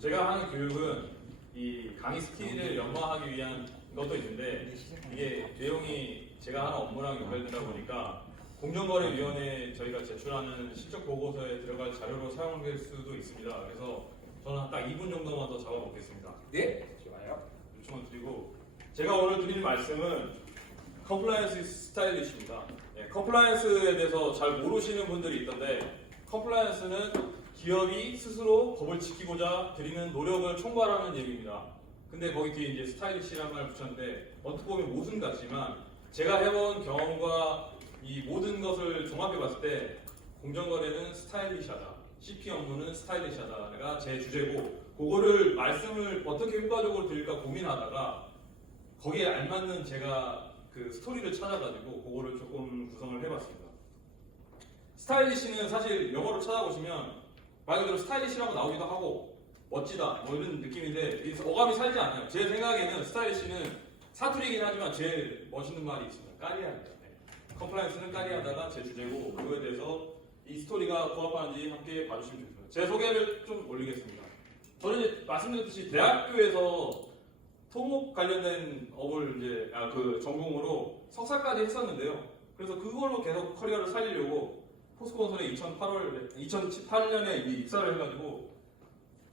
제가 하는 교육은 이 강의 스킬을 연마하기 위한 것도 있는데 이게 내용이 제가 하는 업무랑 연결되다 보니까 공정거래위원회에 저희가 제출하는 실적 보고서에 들어갈 자료로 사용될 수도 있습니다. 그래서 저는 딱 2분 정도만 더 잡아먹겠습니다. 네, 좋아요. 요청을 드리고 제가 오늘 드릴 말씀은 컴플라이언스 스타일리시입니다. 컴플라이언스에 대해서 잘 모르시는 분들이 있던데 컴플라이언스는 기업이 스스로 법을 지키고자 드리는 노력을 총괄하는 얘기입니다. 근데 거기 뒤에 이제 스타일리시라는 말을 붙였는데 어떻게 보면 모순 같지만 제가 해본 경험과 이 모든 것을 종합해 봤을 때 공정거래는 스타일리시하다, CP 업무는 스타일리시하다가 제 주제고 그거를 말씀을 어떻게 효과적으로 드릴까 고민하다가 거기에 알맞는 제가 그 스토리를 찾아가지고 그거를 조금 구성을 해봤습니다. 스타일리시는 사실 영어로 찾아보시면 말 그대로 스타일리시라고 나오기도 하고 멋지다 뭐 이런 느낌인데 어감이 살지 않아요. 제 생각에는 스타일리시는 사투리이긴 하지만 제일 멋있는 말이 있습니다. 까리하다. 컴플라이언스는 까리하다가 제 주제고 그거에 대해서 이 스토리가 부합하는지 함께 봐주시면 좋겠습니다. 제 소개를 좀 올리겠습니다. 저는 이제 말씀드렸듯이 대학교에서 토목 관련된 업을 이제 그 전공으로 석사까지 했었는데요. 그래서 그걸로 계속 커리어를 살리려고 포스코건설에 2018년에 입사를 해가지고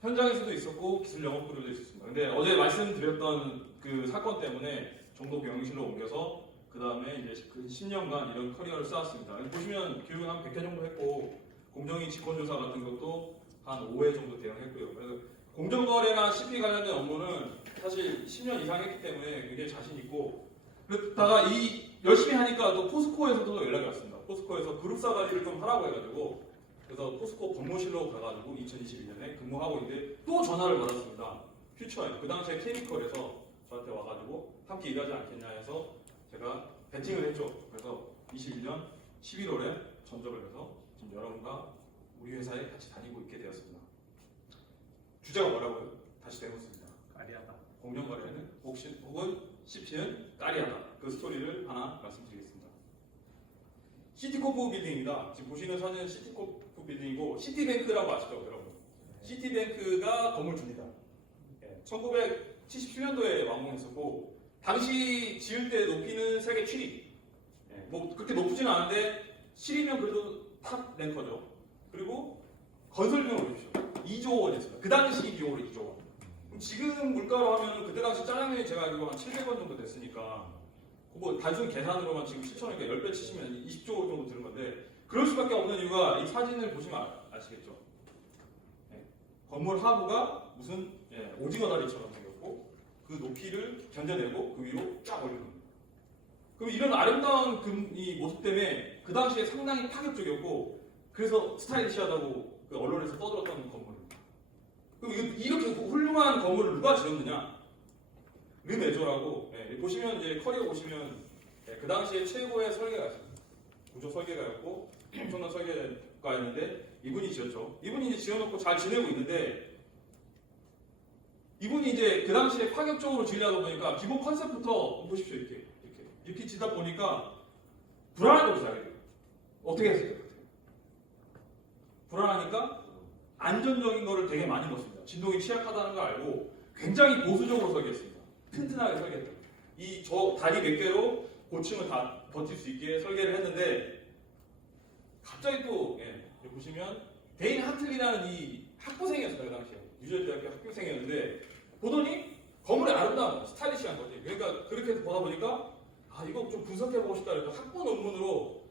현장에서도 있었고 기술 영업부로도 있었습니다. 근데 어제 말씀드렸던 그 사건 때문에 종도 경영실로 옮겨서 그 다음에 이제 그 10년간 이런 커리어를 쌓았습니다. 보시면 교육은 한 100회 정도 했고 공정위 직권조사 같은 것도 한 5회 정도 대응했고요. 그래서 공정거래나 CP 관련된 업무는 사실 10년 이상 했기 때문에 굉장히 자신 있고 그러다가 이 열심히 하니까 또 포스코에서도 연락이 왔습니다. 포스코에서 그룹사 관리를 좀 하라고 해가지고 그래서 포스코 법무실로 가가지고 2021년에 근무하고 있는데 또 전화를 받았습니다. 퓨처에 그 당시에 케미컬에서 저한테 와가지고 함께 일하지 않겠냐 해서 제가 배팅을 했죠. 그래서 21년 11월에 전접을 해서 지금 여러분과 우리 회사에 같이 다니고 있게 되었습니다. 주제가 뭐라고요? 다시 되묻습니다. 까리하다. 공정거래는 혹은 CP는 까리하다. 그 스토리를 하나 말씀드리겠습니다. 시티코프 빌딩입니다. 지금 보시는 사진은 시티코프 빌딩이고 시티뱅크라고 아시죠, 여러분? 시티뱅크가 건물주입니다. 1977년도에 완공했었고 당시 지을 때 높이는 세계 7위. 뭐 그렇게 높지는 않은데 7위면 그래도 탑 랭커죠. 그리고 건설 비용을 보십시오. 2조 원이었습니다. 그 당시 비용으로 2조 원. 그럼 지금 물가로 하면 그때 당시 짜장면이 제가 알기로 한 700원 정도 됐으니까 뭐 단순 계산으로만 지금 7,000원이니까 10배 치시면 20조 정도 드는 건데 그럴 수밖에 없는 이유가 이 사진을 보시면 아시겠죠? 건물 하부가 무슨 오징어 다리처럼 생겼고 그 높이를 견뎌내고 그 위로 쫙 올리는 겁니다. 그럼 이런 아름다운 이 모습 때문에 그 당시에 상당히 파격적이었고 그래서 스타일리시하다고 그 언론에서 떠들었던 건물입니다. 그럼 이렇게 훌륭한 건물을 누가 지었느냐? 르메조라고 보시면 이제 커리어 보시면 그 당시에 최고의 설계가였습니다. 구조 설계가였고 엄청난 설계가였는데 이분이 지었죠. 이분이 이제 지어놓고 잘 지내고 있는데 이분이 이제 그 당시에 파격적으로 지으려다 보니까 기본 컨셉부터 보십시오. 이렇게 지다 보니까 불안한 거죠. 자기가. 어떻게 했어요? 불안하니까 안전적인 거를 되게 많이 넣었습니다. 진동이 취약하다는 걸 알고 굉장히 보수적으로 설계했습니다. 튼튼하게 설계했다. 이 저 다리 몇 개로 고층을 다 버틸 수 있게 설계를 했는데 갑자기 또 보시면 데인 하틀리라는 이 학부생이었어요. 그 당시에 뉴저지대학교 학부생이었는데 보더니 건물의 아름다운 스타일리시한 거지. 그러니까 그렇게 해서 보다 보니까 아 이거 좀 분석해보고 싶다. 그래서 학부 논문으로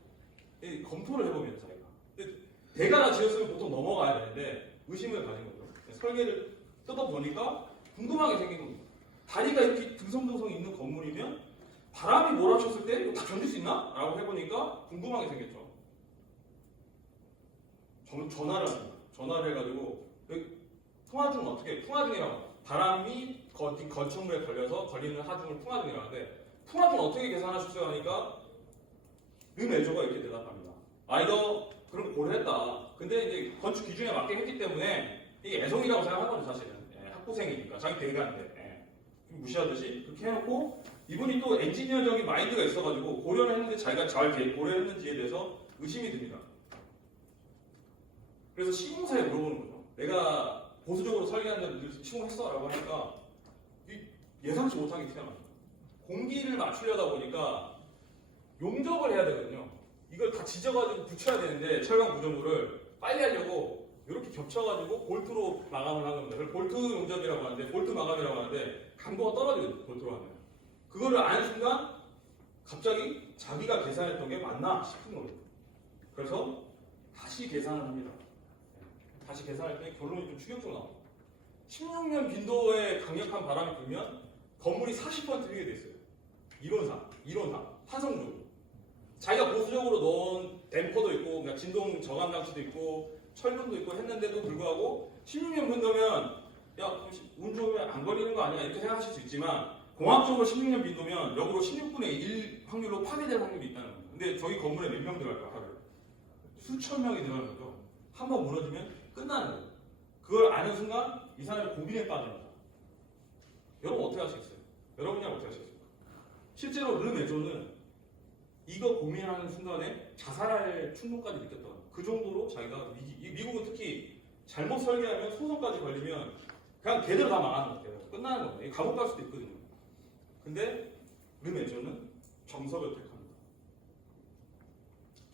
검토를 해보면 자기가. 근데 대가나 지었으면 보통 넘어가야 되는데 의심을 가진 거죠. 설계를 뜯어보니까 궁금하게 생긴 겁니다. 다리가 이렇게 등성등성 있는 건물이면 바람이 몰아쳤을 때 이거 다 견딜 수 있나? 라고 해보니까 궁금하게 생겼죠. 전화를 합니다. 전화를 해가지고 풍화중은 어떻게 풍화중이라고 바람이 건축물에 걸려서 걸리는 하중을 풍화중이라고 하는데 풍화중 어떻게 계산하셨어요? 하니까 르메조가 이렇게 대답합니다. 아 이거 그런 거 고려했다. 근데 이제 건축 기준에 맞게 했기 때문에 이게 애송이라고 생각하거든요. 사실은 학부생이니까 자기 대가인데 무시하듯이 그렇게 해놓고 이분이 또 엔지니어적인 마인드가 있어가지고 고려를 했는데 자기가 잘 고려했는지에 대해서 의심이 듭니다. 그래서 시공사에 물어보는 거죠. 내가 보수적으로 설계한다는 늘 시공했어라고 하니까 예상치 못한 게 튀어나와요. 공기를 맞추려다 보니까 용접을 해야 되거든요. 이걸 다 지져가지고 붙여야 되는데 철강 구조물을 빨리 하려고 이렇게 겹쳐가지고 볼트로 마감을 한 겁니다. 그걸 볼트 용접이라고 하는데 볼트 마감이라고 하는데 강도가 떨어지거든요. 볼트로 하면 그거를 아는 순간 갑자기 자기가 계산했던 게 맞나 싶은 거예요. 그래서 다시 계산을 합니다. 다시 계산할 때 결론이 좀 충격적으로 나와요. 16년 빈도의 강력한 바람이 불면 건물이 40% 뛰게 돼 있어요. 이론상 파성적으로 자기가 보수적으로 넣은 댐퍼도 있고 그러니까 진동 저감 장치도 있고 철근도 있고 했는데도 불구하고 16년 빈도면 야 운 좋으면 안 걸리는 거 아니야 이렇게 생각하실 수 있지만 공학적으로 16년 빈도면 역으로 16분의 1 확률로 파괴될 확률이 있다는 거예요. 근데 저희 건물에 몇 명 들어갈까 하루에? 수천 명이 들어가는 거죠. 한번 무너지면 끝나는 거예요. 그걸 아는 순간 이 사람이 고민에 빠집니다. 여러분 어떻게 하시겠어요? 여러분이랑 어떻게 하시겠습니까? 실제로 르메조는 이거 고민하는 순간에 자살할 충동까지 느꼈던 거예요. 그 정도로 자기가 미국은 특히 잘못 설계하면 소송까지 걸리면 그냥 걔들 다 망하는 것 같아요. 끝나는 거예요. 감옥 갈 수도 있거든요. 근데 르메조는 정석을 택합니다.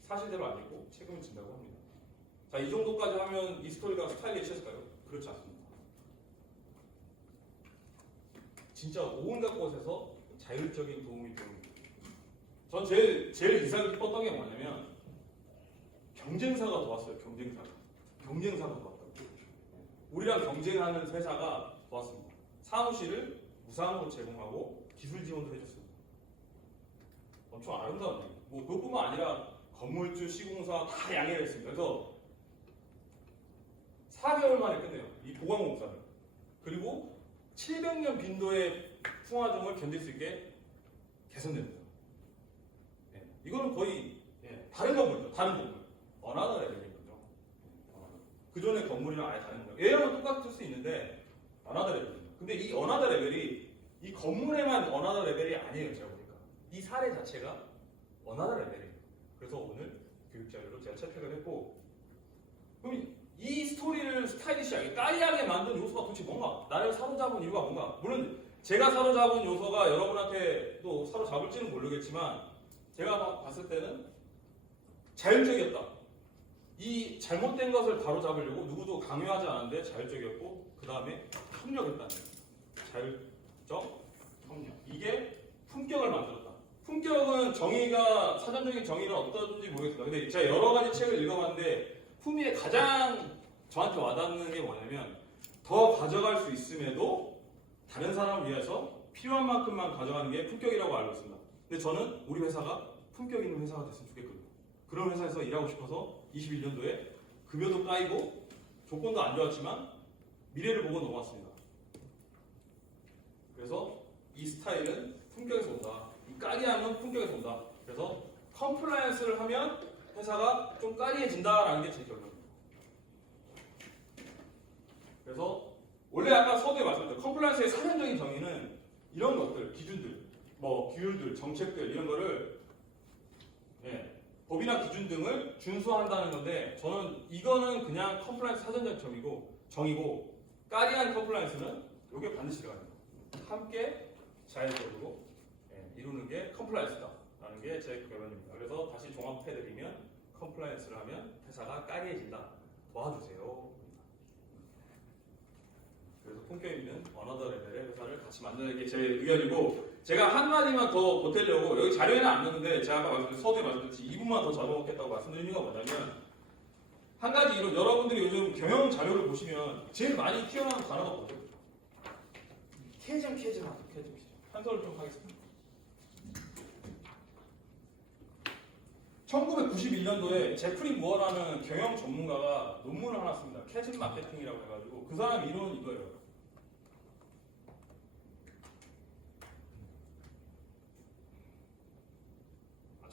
사실대로 안 읽고 책임을 진다고 합니다. 자, 이 정도까지 하면 이 스토리가 스타일리시했을까요? 그렇지 않습니다. 진짜 온갖 곳에서 자율적인 도움이 됩니다. 전 제일 인상 깊었던 게 뭐냐면 경쟁사가 더 왔어요. 경쟁사가 더 왔다고. 우리랑 경쟁하는 회사가 더 왔습니다. 사무실을 무상으로 제공하고 기술 지원도 해줬습니다. 엄청 아름다운 일. 뭐 그것뿐만 아니라 건물주, 시공사 다 양해를 했습니다. 그래서 4개월 만에 끝내요. 이 보강공사를. 그리고 700년 빈도의 풍화종을 견딜 수 있게 개선됩니다. 네. 이거는 거의 다른 건물이죠. 다른 건물. 어나더 레벨인 거죠. 그 전에 건물이랑 아예 다른 건물. 얘랑은 똑같을 수 있는데 어나더 레벨입니다. 근데 이 어나더 레벨이 이 건물에만 어나더 레벨이 아니에요. 제가 보니까. 이 사례 자체가 어나더 레벨이에요. 그래서 오늘 교육자료로 제가 채택을 했고 그럼 이 스토리를 스타일리시하게 까리하게 만든 요소가 도대체 뭔가? 나를 사로잡은 이유가 뭔가? 물론 제가 사로잡은 요소가 여러분한테 또 사로잡을지는 모르겠지만 제가 봤을 때는 자율적이었다. 이 잘못된 것을 바로잡으려고 누구도 강요하지 않았는데 자율적이었고 그 다음에 협력했다는 거예요. 자율적 협력. 이게 품격을 만들었다. 품격은 정의가 사전적인 정의는 어떤지 모르겠습니다. 근데 제가 여러 가지 책을 읽어봤는데 품위에 가장 저한테 와닿는 게 뭐냐면 더 가져갈 수 있음에도 다른 사람을 위해서 필요한 만큼만 가져가는 게 품격이라고 알고 있습니다. 근데 저는 우리 회사가 품격 있는 회사가 됐으면 좋겠거든요. 그런 회사에서 일하고 싶어서 21년도에 급여도 까이고 조건도 안 좋았지만 미래를 보고 넘어왔습니다. 그래서 이 스타일은 품격에서 온다. 이 까리함은 품격에서 온다. 그래서 컴플라이언스를 하면 회사가 좀 까리해진다라는 게 제 결론입니다. 그래서 원래 아까 서두에 말씀드렸죠. 컴플라이언스의 사전적인 정의는 이런 것들, 기준들, 뭐 규율들, 정책들 이런 거를 법이나 기준 등을 준수한다는 건데 저는 이거는 그냥 컴플라이언스 사전적 정의고 까리한 컴플라이언스는 이게 반드시 들어갑니다. 함께 자율적으로 이루는 게 컴플라이언스다라는 게 제 결론입니다. 그래서 다시 종합해드리면 컴플라이언스를 하면 회사가 까리해진다. 도와주세요. 그래서 품격 있는 어너더 레벨의 회사를 같이 만드는 게 제 의견이고 제가 한마디만 더 보태려고 여기 자료에는 안 넣는데 제가 아까 말씀드린 서두에 말씀드렸듯이 2분만 더 적어놓겠다고 말씀드린 이유가 뭐냐면 한 가지 이런 여러분들이 요즘 경영 자료를 보시면 제일 많이 튀어나오는 단어가 뭐죠? 캐즘 한서를 좀 하겠습니다. 1991년도에 제프리 무어라는 경영 전문가가 논문을 하나 씁니다. 캐즘 마케팅이라고 해가지고 그 사람 이론은 이거예요.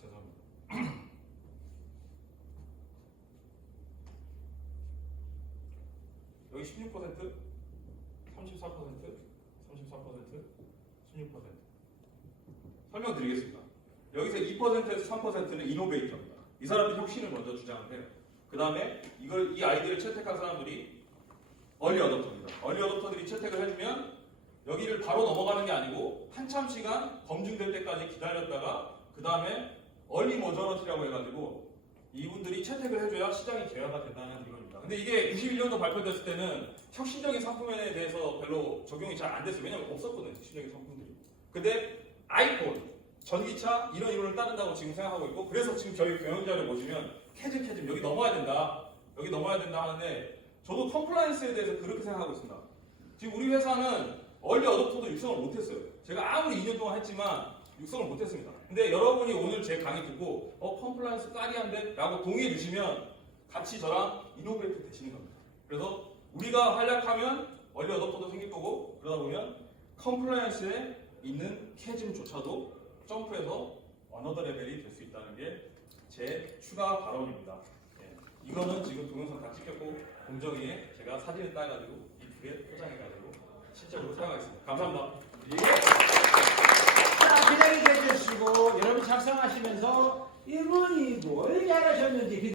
죄송합니다. 여기 16%, 34%, 16%. 설명드리겠습니다. 여기서 2%에서 3%는 이노베이터입니다. 이 사람들이 혁신을 먼저 주장을 해요. 그 다음에 이 아이디어를 채택한 사람들이 얼리 어댑터입니다. 얼리 어댑터들이 채택을 해주면 여기를 바로 넘어가는 게 아니고 한참 시간 검증될 때까지 기다렸다가 그 다음에 얼리 머저너티라고 해가지고 이분들이 채택을 해줘야 시장이 개화가 된다는 이론입니다. 근데 이게 91년도 발표됐을 때는 혁신적인 상품에 대해서 별로 적용이 잘 안 됐어요. 왜냐면 없었거든요. 혁신적인 상품들이. 근데 아이폰, 전기차 이런 이론을 따른다고 지금 생각하고 있고 그래서 지금 저희 경영자를 보시면 캐즘 여기 넘어야 된다. 여기 넘어야 된다 하는데 저도 컴플라이언스에 대해서 그렇게 생각하고 있습니다. 지금 우리 회사는 얼리 어댑터도 육성을 못했어요. 제가 아무리 2년 동안 했지만 육성을 못했습니다. 근데 여러분이 오늘 제 강의 듣고 컴플라이언스 까리한데? 라고 동의해 주시면 같이 저랑 이노베이트 되시는 겁니다. 그래서 우리가 활약하면 얼리 어댑터도 생길 거고 그러다 보면 컴플라이언스에 있는 캐즘조차도 점프해서 어너더 레벨이 될 수 있다는 게 제 추가 발언입니다. 네. 이거는 지금 동영상 다 찍혔고 공정위에 제가 사진을 따가지고 이쁘게 포장해가지고 실제로 사용하겠습니다. 감사합니다. 자, 기다리게 해주시고 여러분 작성하시면서 이분이 뭘 잘하셨는지